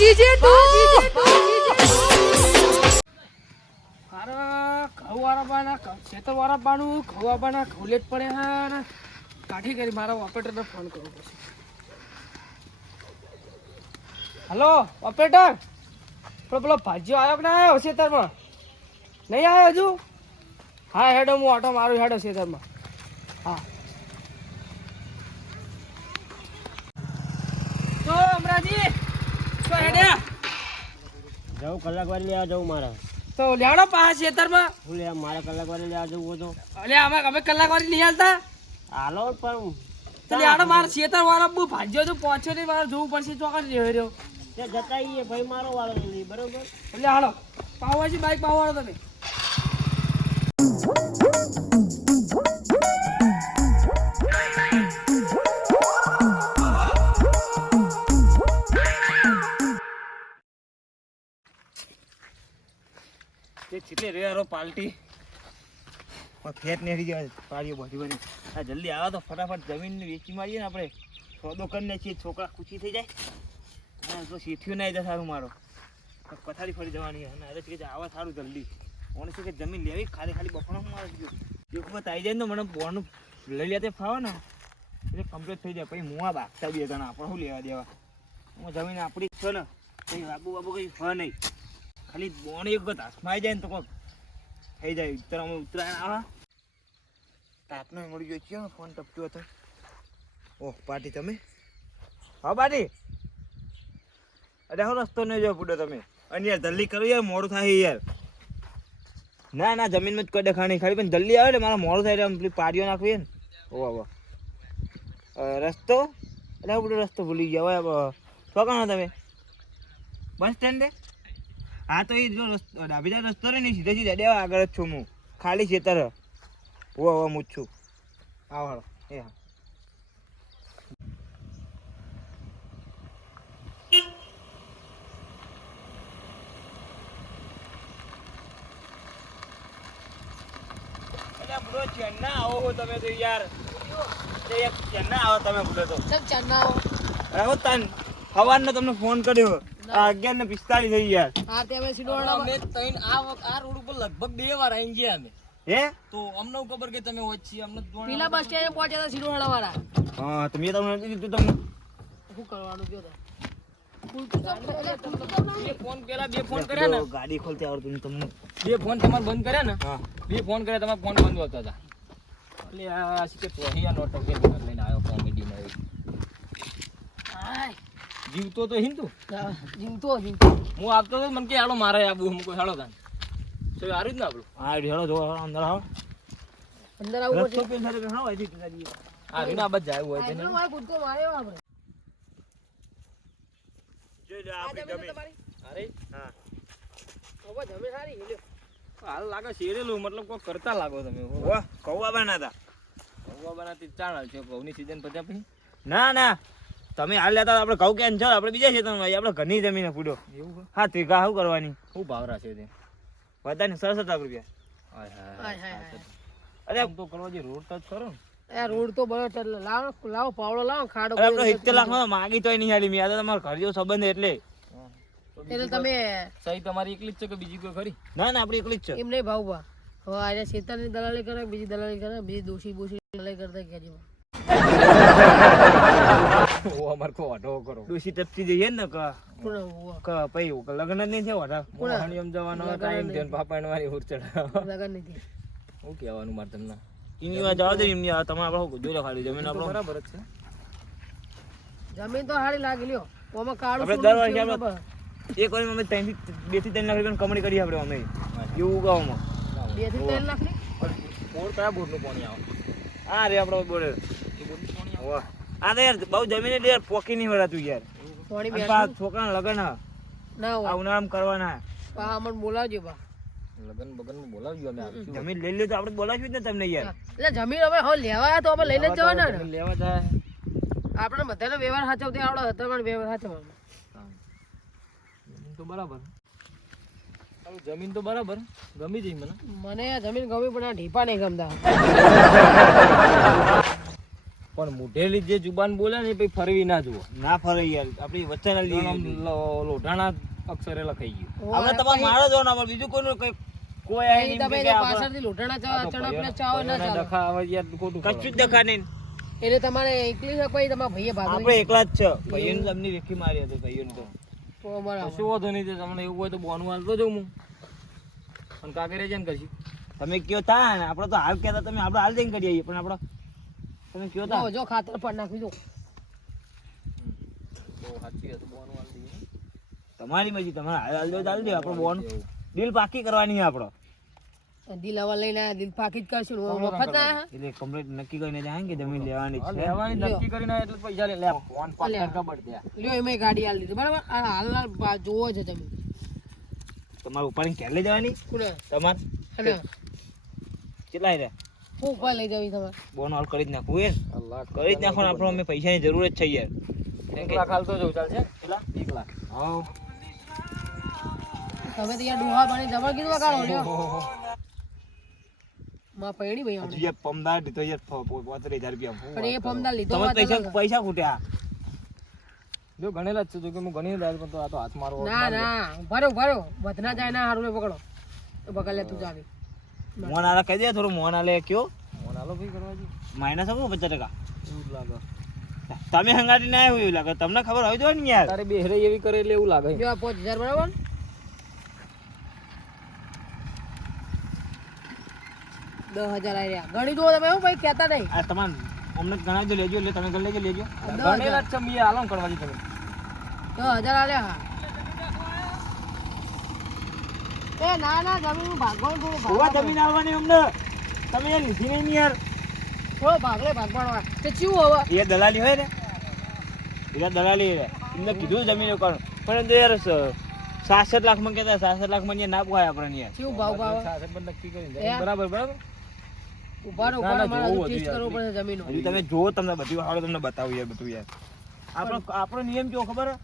GJ તું મારા ઘઉં વાળા ખેતર વાળા બાનું ઘઉં વાળાના ઘઉલેટ પડે હા કાઠી કરી મારા ઓપરેટરને ફોન કરવો પડશે. હલો ઓપરેટર, પેલો ભાજીઓ આવ્યો કે ના આવ્યો ખેતરમાં? નહીં આવ્યો હજુ? હા હેડો, હું ઓટો મારું હેડો ખેતરમાં. હા તો અમરાજી તો હેડ્યા જવું કલાક વાળી લેવા જવું મારા તો લેવડો પાછા ખેતરમાં. હું લે મારા કલાક વાળી લેવા જવું તો અલે અમે કલાક વાળી નહીં હાલતા. હાલો પણ એટલે આડો મારા ખેતર વાળા બહુ ભાજ્યો તો પહોંચ્યો નહીં, મારે જોવું પડશે ચોકડ રહ્યો. તે જતા આવીએ ભાઈ, મારો વાળો નહીં બરોબર. એટલે હાલો પાવવાજી બાઈક પાવવાળો તમે. છેલ્લે રેરો પાલટી ફેટ ને પાડીઓ બધી બધી આ જલ્દી આવે તો ફટાફટ જમીન વેચી મારીએ ને આપણે સોદો કરીને છીએ, છોકરા ખુશી થઈ જાય. અને તો શીઠ્યું ના જાય સારું મારો પથારી ફરી જવાની અને અરે કે આવા સારું જલ્દી ઓને છે કે જમીન લેવી ખાલી ખાલી બફાણો મારે એક વખત આવી જાય ને તો મને બોર્ડનું લઈ લે તે ફાવે ને એટલે કમ્પ્લીટ થઈ જાય. પછી મુવા બાગતા બી હતા આપણે શું લેવા દેવા. હું જમીન આપણી જ છે ને કંઈ બાબુ બાબુ કંઈ ફ નહીં, ખાલી બોણ એક વખત હાથમાં આવી જાય ને તો કોઈક થઈ જાય. ઉત્તરાયણ ઉત્તરાયણ આવા તાપનો મળી ગયો છે. ફોન ટપક્યો હતો. ઓહ પાર્ટી તમે? હા પાર્ટી. અરે હું રસ્તો નહીં જો પૂડો તમે અને યાર જલ્દી કરો યાર, મોડું થાય યાર. ના ના જમીનમાં જ કડે ખાણી ખાલી પણ જલ્દી આવે ને મારા મોડું થાય એટલે પેલી પાડીઓ નાખવી ને. ઓ બાબા રસ્તો એટલે પૂડો રસ્તો ભૂલી ગયા હવે. શું તમે બસ સ્ટેન્ડે? હા તો એ જો ડાબીજા રસ્તો રે ને સીધે સીધા દેવા આગળ જ છું હું, ખાલી ખેતર હો હું જ છું. આવો હાલો એ હા. બુડો ચેન્ના આવો તમે તો યાર, ચેન્ના આવો તમે બુડો તો આવો તન સવારનો તમને ફોન કર્યો 11:45 થઈ યાર. હા તે અમે સિડોડા અમે તઈન આ રોડ ઉપર લગભગ 2 વાર આઈ ગયા અમે. હે તો અમને ખબર કે તમે હોય છે, અમને પેલા બસ સ્ટેન્ડ પહોંચ્યા હતા સિડોડા વાળા. હા તો મેં તમને કીધું તમને શું કરવાનું કયો તો બે ફોન કર્યા ને, ગાડી ખોલતી આવડતું તમને. બે ફોન તમારે બંધ કર્યા ને, હા બે ફોન કર્યા તમારા ફોન બંધ હોતા હતા. એટલે આ કે તોહિયા નોટો કે લઈને આવ્યો કોમેડી માં. હાય જીવતો તો હિન્દુ જીવતો હું આવતો તો મને કે હાલો મારે આબુ હું કોઈ હાલો તાન તો હારું જ ને આપણું. હા હેડો જો અંદર આવો. અંદર આવું રસ્તો પેન સાથે હા હોય થી તારી આ રીના બસ જાય હોય છે ને. મારે કૂદકો માર્યો આપણે. જો આપી જમીન. અરે હા હવે જમે સારી લ્યો. હાલ લાગે શેરેલું મતલબ કોઈ કરતા લાગો તમે. વાહ કૌવા બનાતા. કૌવા બનાતી ચાલ છે ઘઉંની સીઝન પછી પછી. ના ના તમે હાલ લેતા આપણે ઘઉં કેન છો આપણે બીજા છે તમે આપણે ઘરની જમીન ફૂડો એવું હા ત્રિકા શું કરવાની શું ભાવ રાખે છે બધાને 67 રૂપિયા. હાય અરે આમ તો કરવા જે રોડ ટચ કરો ને આ રોડ તો બળો લાવો પાવડો લાવો ખાડો. અરે આપણે 70 લાખ માં માંગી તોય નહીં હાલી. મેં આ તો તમારો ઘર જેવો સંબંધ એટલે તમે સહી તમારી એકલી જ છે કે બીજી કોઈ ખરી? ના ના આપણી એકલી જ છે. એમ નહીં ભાવ બા. હવે આજે શેતાની દલાલી કરે, બીજી દલાલી કરે, બીજી દોશી દલાલી કરતા કેજી ઓ અમાર કો ઓઢો કરો ડોસી ટપકી જઈએ ને ક પછી લગ્ન જ નહીં છે ઓઢા મોહણી એમ જવાનો ટાઈમ ધ્યાન પાપાને મારી ઉર ચડાવ. લગન નથી. હું કહેવાનું મારે તમને એની વાત જવા દે. એમની તમે આપણે જોઈ લો ખાલી જમીન આપણે બરાબર જ છે. જમીન તો હારી લાગી લ્યો. ઓમાં કાળું આપણે દર વર્ષે આપણે એક વાર અમે 2 થી 3 લાખ રૂપિયાની કમાણી કરી આપણે અમે એવું ગામમાં 2 થી 3 લાખ ની બોર કયા બોરનું પાણી આવે? હા રે આપણો બોલે એ બોરનું પાણી આવે. વાહ આ તો યાર બહુ જમીન એટલે યાર પોકી નહીં વળાતું યાર. થોડી અને બેઠું પાછા છોકરાના લગ્ન ના આ હોય. ઉનાળામાં કરવાના. પા અમને બોલાવજો બા. લગન બગનમાં બોલાવજો અમે આવીશું. જમીન લઈ લ્યો તો આપણે બોલાવ્યું જ ને તમને યાર. એટલે જમીન હવે હવે લેવા આવ્યા તો અમે લઈને જ જવાના ને. લેવા જાય આપણે બધાનો વ્યવહાર સાચવતી આવડે હતા પણ વ્યવહાર સાચવવાનો. જમીન તો બરાબર. જમીન તો બરાબર ગમી જઈ મને. મને આ જમીન ગમી પણ આ ઢીપા નહીં ગમતા. પણ મોઢેલી જે જુબાન બોલે ને એ પછી ફરવી ના જુઓ. ના ફરે યાર, આપણી વચ્ચે ના લઈએ. લોઢાણા અક્ષરે લખાઈ ગયું. આપણે તમારે મારો જો ના, બીજું કોઈનું કોઈ આય નહીં તમે કે પાછળથી લોઢાણા ચણા ચાવો ના ચાલો. ડખા આવે યાર ખોટું કશું જ દેખા નહીં. એટલે તમારે એકલી છે પછી તમારા ભાઈએ ભાગવું આપણે એકલા જ છે. ભાઈઓને તમને રેખી મારી હતી, ભાઈઓને તો. તો બરાબર. કશું વાંધો નહીં. તમને એવું હોય તો બોનું હાલતો જાઉં હું અને કાગરે જેમ કરશું. તમે કયો તા ને, આપણે તો હાલ કહેતા, તમે આપણે હાલ જઈને કરી આવીએ, પણ આપણે તમે કયો તા. જો ખાતર પર નાખી દો. બહુ સાચી હતું, બોનું હાલ દઈએ. તમારી મરજી, તમારે હાલ હાલ દો ચાલી દે. આપણે બોન ડીલ પાકી કરવાની છે આપણે. દિલ હવા લઈને આયા, દિલ પાકી જ કરશું ને મફત ના આયા. એટલે કમ્પ્લીટ નક્કી કરીને જાય કે જમીન લેવાની છે. લેવાની નક્કી કરીને એટલે પૈસા લે ફોન પાછળ ખબર દે. લ્યો એમાં ગાડી આલી દીધી બરાબર. આ હાલના જોવો છે તમે તમારે ઉપાડીને ક્યાં લઈ જવાની? કોને તમારે અને કેટલા રે હું ઉપર લઈ જવી તમારે બોન હાલ કરી જ નાખવું યાર. અલ્લાહ કરી જ નાખો ને. આપણે અમે પૈસાની જરૂર જ છે યાર. 1 લાખ હાલતો જવું ચાલશે. કેટલા? 1 લાખ. હા, તમે તો યાર ડોહા પાણી જબર કીધું કાઢો લ્યો માં પૈણી ભાઈ હજુ યાર પમદાર દીધો યાર 35,000 રૂપિયા. પણ એ ફોર્મદાર લીધો તમે વાત પૈસા અલગ. પૈસા ખૂટ્યા. જો ગણેલા જ છે. જો કે હું ગણી દાલ પણ તો આ તો હાથ મારવો. ના ના ભરો ભરો વધના જાય ના હારું ને પકડો તો પકડ લે તું જાવી મોન આલે કહી દે, થોડું મોન આલે કયો ફોન હાલો ભાઈ કરવા જી. માઇનસ આપો 50%. એવું જ લાગે. તમે હંગાટી ના આવ્યું એવું લાગે. તમને ખબર હોય જો ને યાર. તારે બેહરે એવી કરે એટલે એવું લાગે. જો આ 5000 બરાબર 10,000 આઈ રહ્યા ગણી દો તમે હું ભાઈ કહેતા નહીં આ તમારે અમને ગણાવી દો, લેજો. એટલે તમે ગણ લેજો, લેજો. ગણેલા જ છે બે હાલો કરવા જી તમે. 10,000 આલ્યા હા એ ના ના જમીન ભાગવાનું થોડું હોવા જમીન આવવાની અમને. તમે યાર લીધી નહીં યાર. થોડો ભાગલે ભાગવાનો તે ચીવું હવે એ દલાલી હોય ને, એ દલાલી રે. એમને કીધું જમીન ઉપર, પરંતુ યાર 66 લાખમાં કહેતા 66 લાખમાં ન્યા ના પોહાય આપણે યાર. ચીવું ભાવ ભાવ સાસર પણ નક્કી કરીને એ? જાય. બરાબર બરાબર. ઉભારો ના, ના, ઉભારો મારે જોવું ટેસ્ટ હતું કરવો યાર. પડશે જમીનો હજુ તમે જો, તમને બધી વાળો તમને બતાવું યાર બધું યાર. આપણો નિયમ કેવો ખબર હે?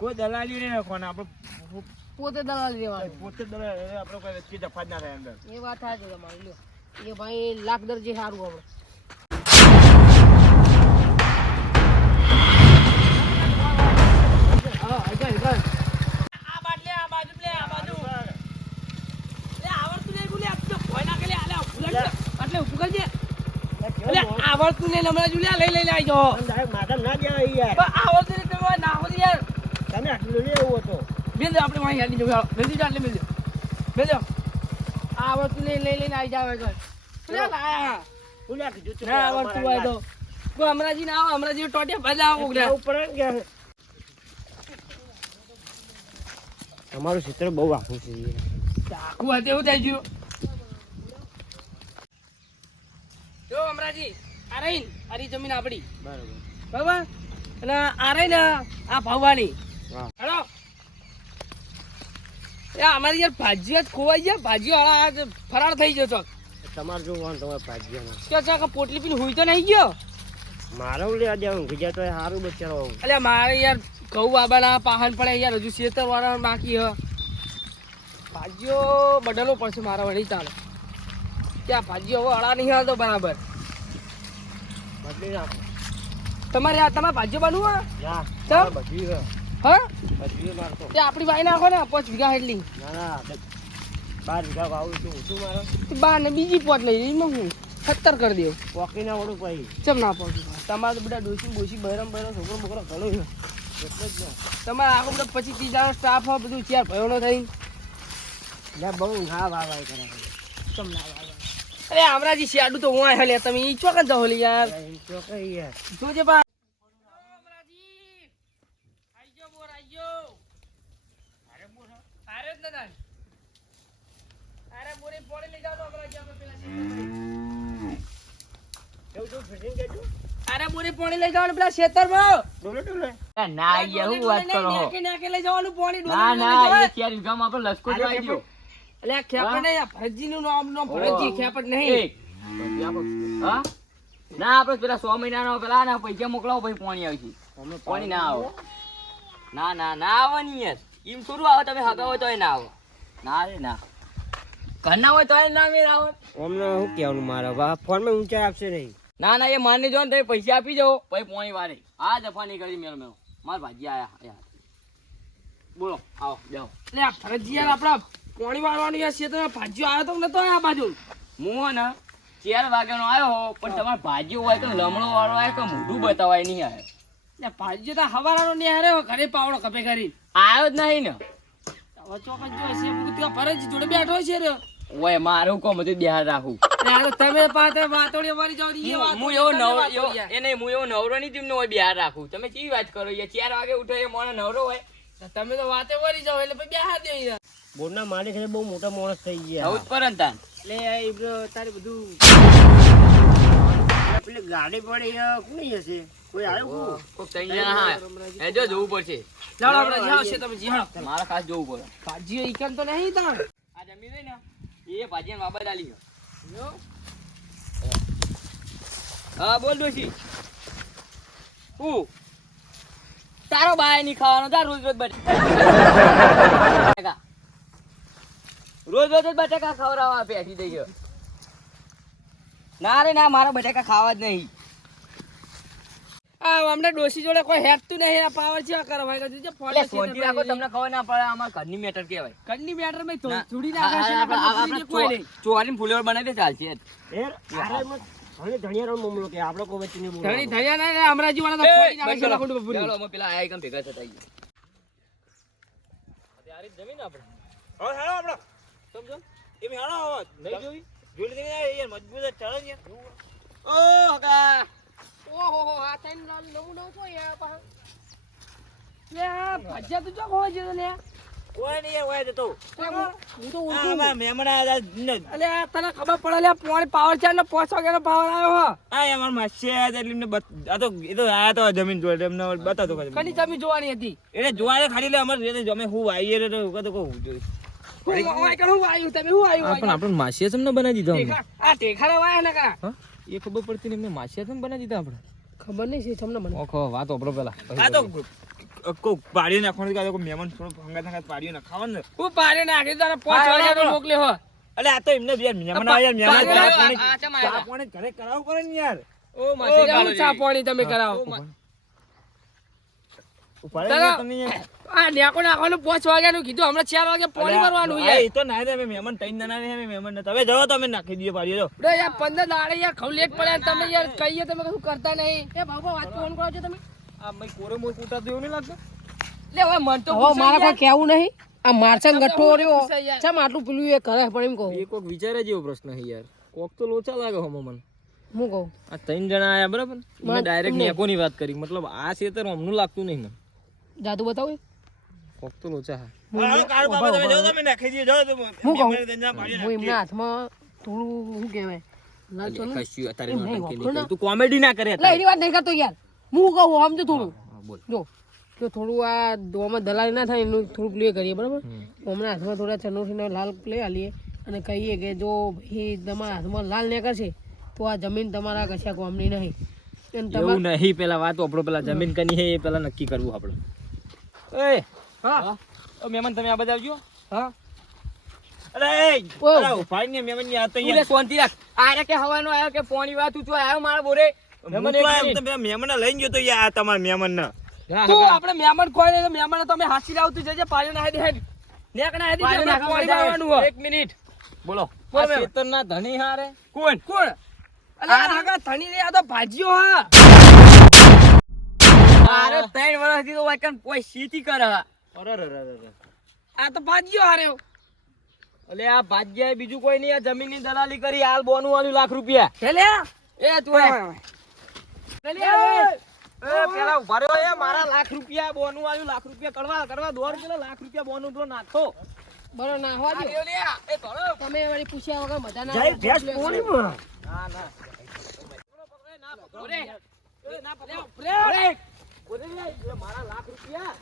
કોઈ દલાલી નહીં રાખવાના. આપણે પોતે દલાલી દેવાનું પોતે જ દલાલી. આપણે કોઈ વ્યક્તિ જફા જ ના થાય અંદર. એ વાત સાચી તમારી લ્યો એ ભાઈ લાખ દરજી સારું હવે હા અજય બસ આ બાટલે આ બાજુ લે આ બાજુ લે આવડતું નહીં બોલે આ તો કોઈ ના કે લે આલે ઉલટ એટલે ઉભું કરજે લે આવડતું નહીં હમણાં જુલે લઈ લઈ આવી જો માધમ ના જાય યાર. પણ આવડતું નહીં તમે ના હોતી યાર તમે આટલું લઈ એવું હતો. બેન આપણે વાહી હાલી જવું મેલ દીધો એટલે મેલ દો આ આવડતું નહીં લઈ લઈને આવી જાવ લે લાયા બોલ્યા કીધું છે. ના આવડતું હોય તો કોઈ હમણાંજી ના આવો હમણાંજી ટોટિયા ભજા આવો ઉગડ્યા ઉપર જ ગયા. તમારું ક્ષેત્ર બહુ આખું છે આખું હતું એવું થઈ ગયું જો હમણાંજી આ રહી ને આરી જમીન આપણી બરાબર અને આ રહી ને આ ભાવવાની હેલો એ અમારી યાર ભાજીઓ જ ખોવાઈ ગયા ભાજીઓ વાળા ફરાર થઈ ગયો છો તમારે જોવાનું તમારે ભાગ્યમાં. કે છે કે પોટલી પીને હુઈ તો નહીં ગયો મારે લેવા દેવાનું બીજા તો સારું બચારો. અલ્યા મારે યાર ઘઉં બાબાના પાહન પડે યાર હજુ શેતર વાળા બાકી હ ભાજીઓ બદલવો પડશે મારા વળી ચાલે ત્યાં ભાજીઓ હવે અડા નહીં હાલતો બરાબર બદલી નાખો. તમારે આ તમારે ભાજીઓ બનવું યા ચમ? બધી છે. હા બધી મારતો. તે આપણી વાઈ નાખો ને 5 વીઘા એટલી ના ના 12 વીઘા વાવું છું. શું મારો બા ને બીજી પોટ લઈ એમાં હું 17 કરી દઉં પોકી ના વળું પછી. ચમ ના પહોંચી તમારે તો બધા ડોસી બોસી બહેરમ બહેરમ છોકરો બોકરો ઘણું છે એટલે જ ને. તમારે આખો બધો 25-30 જણા સ્ટાફ હોય બધું ચાર ભયોનો થઈ લે બહુ ના વાવાય કરે. ચમ ના વાય અરે હમણાં શિયાળું તો હું લે તમે ઈ ચોકન જાઓ લે યાર એમ તો કઈ યાર. જોજે બા અરે બોરી પાણી લઈ જવાનું પેલા ખેતરમાં ડોલે ડોલે. ના યાર હું વાત કરો છો? નાકે લઈ જવાનું પાણી ના ના એ 4 વીઘામાં આપણે લસકો જ આવી ગયો. એટલે આ ખેપટ નહીં આ ભરતજીનું નામ ભરતજી ખેપટ નહીં હા ના આપણે પેલા 100 મહિનાનો પેલા ના પૈસા મોકલાવો પછી પાણી આવશે. પાણી ના આવે. ના ના ના આવે નહીં યાર. એમ થોડું આવે તમે હગા હોય તોય ના આવે. ના રે ના. ઘરના હોય તોય ના મેળ આવે. અમને શું કહેવાનું મારા ફોન માં ઊંચાઈ આપશે નહીં. ના ના એ માની જો ને તમે પૈસા આપી જાઓ પછી પોણી વારે આ જફા નહીં કરી મેલો મેલો મારા ભાજી આયા બોલો આવો જાઓ એટલે આ ફરજિયાત આપડા પોણી વાળવાનું યાર છે તો ભાજીઓ આવ્યો તો નતો આ બાજુ હું હો ને 4 વાગ્યાનો આવ્યો હો પણ તમારે ભાજી હોય તો લમણો વાળો આવે કે મોઢું બતાવાય નહીં આવે એટલે ભાજીઓ તો હવારાનો ને હારે ઘરે પાવડો કપે કરી આવ્યો જ નહીં ને હવે ચોકસ જો છે હું ત્યાં ફરજ જોડે બેઠો છે રે ઓય મારું કોમ હતું બિહાર રાખું એટલે તમે પાતે વાતોડી વારી જાવ ઈ વાત હું એવો નવરો એ નહીં હું એવો નવરો નહીં તમને હોય બિહાર રાખું તમે કેવી વાત કરો યાર 4 વાગે ઉઠો એ મોણો નવરો હોય તમે તો વાતે વરી જાવ એટલે પછી બેહા દે યાર બોરના માલિક છે બહુ મોટા માણસ થઈ ગયા નવું જ પર તાન એટલે તારે બધું પેલી ગાડી પડી કોની હશે કોઈ આવ્યું કોક 3 જણા હા એ જો જોવું પડશે લાવ આપણે જાવ છે તમે જી હા મારા ખાસ જોવું પડે ભાજીઓ ઈકન તો નહીં તાણ આ જમી રહી ને એ ભાજી બાબા ડાલી યો હા બોલ દોશી હું તારો બાય નહીં ખાવાનો તા રોજ રોજ બટાકા રોજ રોજ બટાકા ખવડાવવા પેઠી દઈ ગયો ના રે ના મારા બટાકા ખાવા જ નહીં આ અમને ડોસી જોડે કોઈ હેડતું નહીં આ પાવર છે કરવા કે જે ફોન એટલે શાંતિ રાખો તમને ખબર ના પડે અમાર ઘરની મેટર કહેવાય કન્ની બેટર મે ના. થોડી નાખા છે આપણે કોઈ નહીં ચોરીને ફુલેવર બનાવી દે ચાલશે ધણી ધણિયા ના અમરાજી વાળા તો ફોડી નાખે છે લાખો પૂરી ચાલો અમે પેલા આયા કેમ ભેગા થતા આઈએ હવે હેડો આપણે સમજો એમ હેડો હવે નહીં જોઈ જોઈ લીધી ને યાર મજબૂત જ ચાલે ને યાર ઓ હકા ઓહો હો આ થઈને નમૂનો તો યાર પા લે આ ભજ્યા તો ચોક હોય છે લે ઓય ને યાર ઓય જતો હું તો આ માં મહેમાન આયા અલે આ તને ખબર પડે લે પોણી પાવર ચાર ને 5 વાગ્યાનો પાવર આવ્યો હો આ અમાર માસી આયા હતા એટલે એમને આ તો એ તો આયા તો જમીન જોડે એમને બતાતો કની જમી જોવાની હતી એટલે જોવા ખાલી લે અમાર જમે હું આવીએ રે તો કહું જોઈ હું આવ્યું તમે હું આવ્યું આપણે માસીએ તમને બનાવી દીધો આ ટેખાડા વાયા ને કા એ ખબર પડતી ને એમને માસીએ તમને બનાવી દીધા આપણે ખબર નહીં છે તમને મને ઓખો વાત ઓપરો પેલા આ તો કો પાડી નાખવાનું કે કોઈ મહેમાન થોડો હંગાત પાડી નાખવાનું ને હું પારે નાખી તારે 5 વાગ્યાનો મોકલ્યો હો અલે આ તો એમને બે મહેમાન આવ્યા મહેમાન ચા પાણી આ ચમ આવ્યા? ચા પાણી ઘરે કરાવવું પડે ને યાર ઓ માસી હું ચા પાણી તમે કરાવો ઉપાડે દાદા. ને તમે યાર. આ નેકો નાખવાનું 5 વાગ્યાનું કીધું હમણાં 4 વાગે પાણી ભરવાનું અલે, છે એ તો ના રે મહેમાન તૈન ના ને મહેમાન ને તમે જાઓ તમે નાખી દઈએ પાડીએ જો રે યાર 15 દાડે યાર ખવ લેટ પડ્યા તમે યાર કહીએ તમે કશું કરતા નહીં એ બાબા વાત ફોન કરો છો તમે આ મય કોરે મોર કૂટા દેવું નહીં લાગતું લે હવે મન તો હવે મારે કોઈ કેવું નહીં આ મારસંગ ગઠ્ઠો રહ્યો પૂછાય યાર. ચમ આટલું પેલું એ કરે પણ એમ કહું એ કોક વિચારે જેવો પ્રશ્ન છે યાર કોક તો લોચા લાગે હમો મને હું કહું આ ત્રણ જણા આયા બરાબર મેં ડાયરેક્ટ નેકોની વાત કરી મતલબ આ ખેતર હમનું લાગતું નહીં મને જાદુ બતાવું કોક તો લોચા હા હું એમના હાથમાં થોડું શું કહેવાય લાલ તો નહીં. એમ નહીં, વાપરો ને. તું કોમેડી ના કરે એટલે એની વાત નહીં કરતો યાર હું કહું સમજો થોડું બોલ જો થોડું આ દોમાં દલાલી ના થાય એનું થોડું પ્લે કરીએ બરાબર હમણાં હાથમાં થોડા ચનોઠીને લાલ લઈ આલીએ અને કહીએ કે જો ભાઈ તમારા હાથમાં લાલ ને કરશે તો આ જમીન તમારા કશા ગામની નહીં અને એવું નહીં પેલા વાત આપણો પેલા જમીન કની હે એ પેલા નક્કી કરવું આપણે એ હા ઓ મહેમાન તમે આ બધા આવજો હા અરે એ ઓય. અરે ભાઈ ને મહેમાન ની આ તો તું લે શાંતિ રાખ આ રે કે હવાનો આવ્યો કે પોણી વાત તું આવ્યો મારા બોરે મહેમાન લઈને ગયો તો યાર આ તમારા મહેમાન ના તું આપણે મહેમાન કોઈ નહીં મહેમાન તમે હાસી લાવતું જજે પાણી ના હેડ નેક ના હેડ આપણે પાણી ભરવાનું હો 1 મિનિટ બોલો બોલ આ મહેમાન. ખેતરના ધણી હારે કોણ કોણ અલે આ નાગા ધણી રે આ તો ભાજીઓ હા અરે 3 વર્ષથી તો વાકન કોઈ સીટી કરે અરે આ તો ભાજીઓ હાર્યો અલે આ ભાગ્યા બીજું કોઈ નહીં આ જમીન ની દલાલી કરી હાલ બોનું વાળું લાખ રૂપિયા હેલે એ તું એ પેલા ઉભા રહ્યો એ મારા લાખ રૂપિયા બોનું વાળું લાખ રૂપિયા કરવા દોર પેલા લાખ રૂપિયા બોનું પેલો નાખો બરો ના હોવા દો એ તોડો તમે વળી પૂછ્યા વગર બધા ના જય ભેંસ પોણીમાં ના મારા લાખ રૂપિયા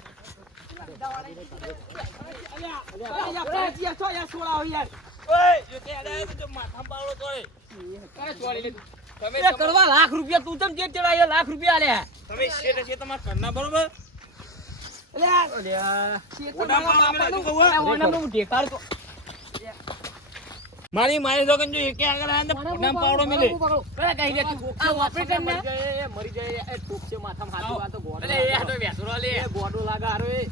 કરવા લાખ રૂપિયા તું ચમ ચેક ચડાયો લાખ રૂપિયા આલ્યા તમે શેઠ છે તમારા ઘરના બરોબર મારી મારી જોગન જો એકે આગળ આયા ને નામ પાવડો મિલે પેલા કહી દે તું આ ઓપરેટર ને મરી જાય એ ટૂંક છે માથામાં હાથ આ તો ગોડો એ આ તો વેસરો લે એ ગોડો લાગે હારો એ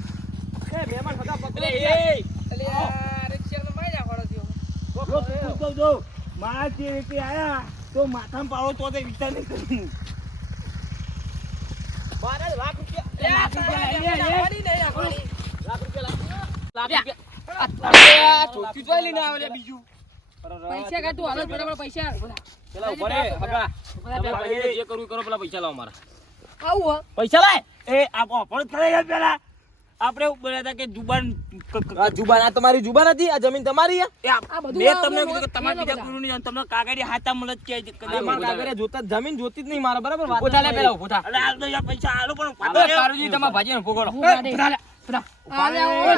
મહેમાન ફગા પકડે એ અલે આ રિક્ષામાં મારી નાખવાનો થયો. જો મારા જે એકે આયા તો માથામાં પાવડો તો તે વિચાર નહીં કર્યું. મારે લાખ રૂપિયા એ આ તારા નાખવાની નહીં નાખવાની. લાખ રૂપિયા આ ચોથી જોઈ લઈને આવ્યો લે બીજું પૈસા કાઢ તું હાલત બરાબર પૈસા પેલા ઉભા રે હગા તમે જે કરવું કરો પેલા પૈસા લાવો મારા આવું પૈસા લાય એ આપો પણ કરે યાર પેલા આપણે બોલ્યા હતા કે જુબાન આ જુબાન આ તમારી જુબાન હતી આ જમીન તમારી એ આ બધું મેં આ તમને બધું કીધું કે તમારે બીજા કોઈનું નહીં જાણવું. તમને કાગળિયા હાથા મળે જ કે કાગરે જોતા જમીન જોતી જ નહીં મારા બરાબર ઉભો થા લે પેલા ઉભો થા અરે હાલ તો યાર પૈસા હાલો પણ આપણે કારુજી તમારા ભાજીને પકડો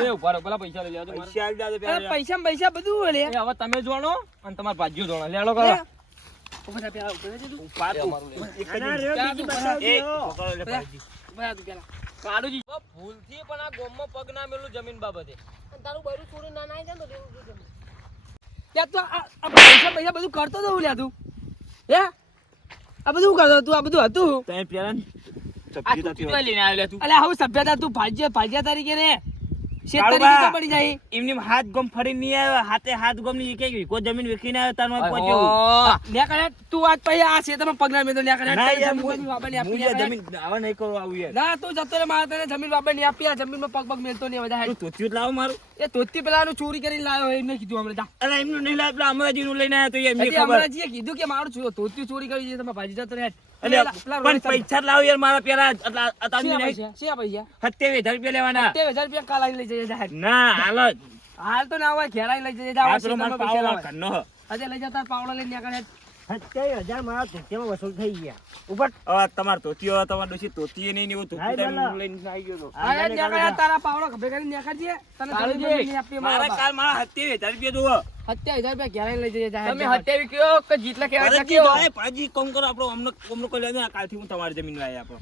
એ ઉભા રહો પેલા પૈસા લઈ જાજો મારા પૈસા આવી જાજો અરે પેલા પૈસા પૈસા બધું લે. એ હવે તમે જોણો અને તમારા ભાજીઓ જોણો લેડો કરો ઉભા થા પેલા ઉભા થા તું. એક જ એ પકડો લે ભાઈજી. ઉભા થા તું પેલા. કારુજી ભૂલથી પણ આ ગોમમાં પગ ના મેલું જમીન બાબતે તારું બૈરું છોડીને ના નાઈ જાય ને તો દેવું જોઈએ. યાર તું આ પૈસા બધું કરતો તો લ્યા તું હે આ બધું કરતો તું આ બધું હતું. તમે પેલા આ ચોથી જોઈ લઈને આવ્યો લે તું અલે આવું સભ્યતા તું ભાજ્યા તરીકે રે શેત કાળુબા. તરીકે તો પડી જાય. એમની હાથ ગમ ફરી નહીં આવ્યો હાથે હાથ ગમ ની કે કોઈ જમીન વેચીને આવ્યો તાર પહોંચ્યો ઓહો. ન્યા કરે તું આજ પછી આ શેતમાં પગલા મેં તો ન્યા કરે ના યાર જમીન વાપરને આપી મુજે ન્યા કરે. જમીન આવા નહીં કરો આવું યાર ના તું જતો રે મારે તને જમીન વાપરને આપી આ જમીનમાં પગ પગ મેલતો નહીં બધા તું તોચ્યું જ લાવો મારું એ તોતી પેલાનું ચોરી કરીને લાવ્યો હોય એમને કીધું હમણાં જા. અરે એમનું નહીં લાવ પેલા અમરાજીનું લઈને આવ્યો તો એમને એટલે ખબર હમણાંજીએ કીધું કે મારું તોતી ચોરી કરી છે તમે ભાજી જતો રહે અલે પણ પૈસા જ લાવો યાર મારા પેલા શિયા પૈસા 27,000 રૂપિયા લેવાના 27,000 રૂપિયા કાલ આવીને લઈ જઈએ જાહેર. ના હાલ જ હાલ તો ના હોય ઘેરાઈ લઈ જઈએ જા. આ પેલો મારો પૈસા પાવડો લાવે. ઘરનો હ. આજે લઈ જતા પાવડો લઈને ન્યા કરે. 27,000 મારા ધોતિયામાં વસૂલ થઈ ગયા ઉપર હવે તમાર ધોતિયો તમાર ડોશી ધોતીએ નહીં ને એવું ધોતી તમે લઈને આવી ગયો તો આ ન્યા કરે તારા પાવડો ખભે કરીને ન્યા કરજે. તને જમીન નહીં આપી મારા કાલ મારા 27,000 રૂપિયા જોવો 27,000 રૂપિયા ઘેરાઈ લઈ જઈએ જાહેર. તમે હત્યાવી કયો કે જીતલા કેવા પાજી કયો ભાઈ પાજી કોમ કરો આપણો અમને કોઈ લેને કાલથી હું તમારી જમીન લાવી આપો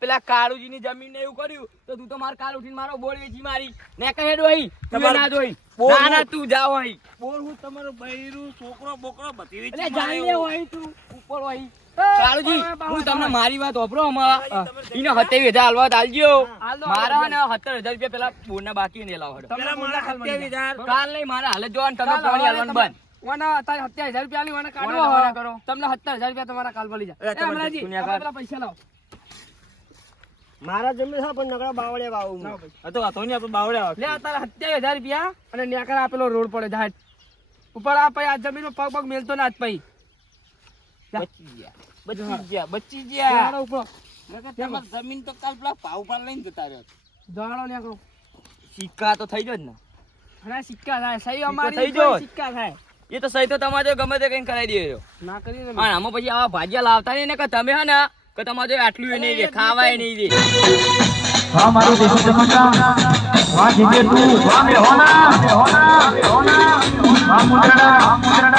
પેલા કાળુજીની જમીન ને એવું કર્યું તો તું તો માર કાલ ઉઠીને મારો બોલ વેચી મારી ને કહે ડોઈ તમાર- ના જોઈ બોલ ના હું- ના તું જાવ અહીં બોલ હું તમારો બૈરું છોકરો બોકરો બધી એટલે વેચી જાણ લે માર્યો. હોય તું ઉપર હોય કાળુજી હું તમને મારી વાત ઓપરો અમારા ઈને 27,000 હાલવા આલજો હાલ દો, મારા હાલ ને 17,000 રૂપિયા પેલા બોરના બાકી ને લાવો હડો પેલા મારા 27,000 કાલ નહીં મારા હાલે જો ને તમે કાલ પાણી હવે હાલવાનું બંધ વાના તારે 27,000 રૂપિયા આલી વાના કાઢો. વાના વાના કરો. તમને 27,000 રૂપિયા તમારા કાલ મળી જાય. એ તમે હમણાંજી, દુનિયા તમે કાઢ. પેલા પૈસા લાવો. મારા જમીન છે પણ નકરા બાવળે વાવું તો વાતો નહીં આપણે બાવળે વાવ લે આ તારા 27,000 રૂપિયા અને ન્યા કરે આપેલો રોડ પડે જાહેર. ઉપર આ પછી આ જમીનમાં પગ પગ મેલતો ના જ પછી. બચી ગયા દોડો ઉપર. તમારી જમીન તો કાલ પેલા ભાવ પર લઈને જતા રહ્યો દોડો ન્યા કરો. સિક્કા તો થઈ જાય ને અને આ સિક્કા થાય. સહી થઈ અમારી જાય. ઉપર સિક્કા થાય. એ તો સહી તો તમારે ગમે તે કઈ કરાવી દેજો ના કરીને અને આમાં પછી આવા ભાજીયા લાવતા નહીં ને કે તમે હે ને કે તમારે જો આટલું એ નહીં દે ખાવાય નહીં દે हाँ मारो देशो चमका वहाँ जिंदे तू वहाँ में होना वहाँ मुद्रणा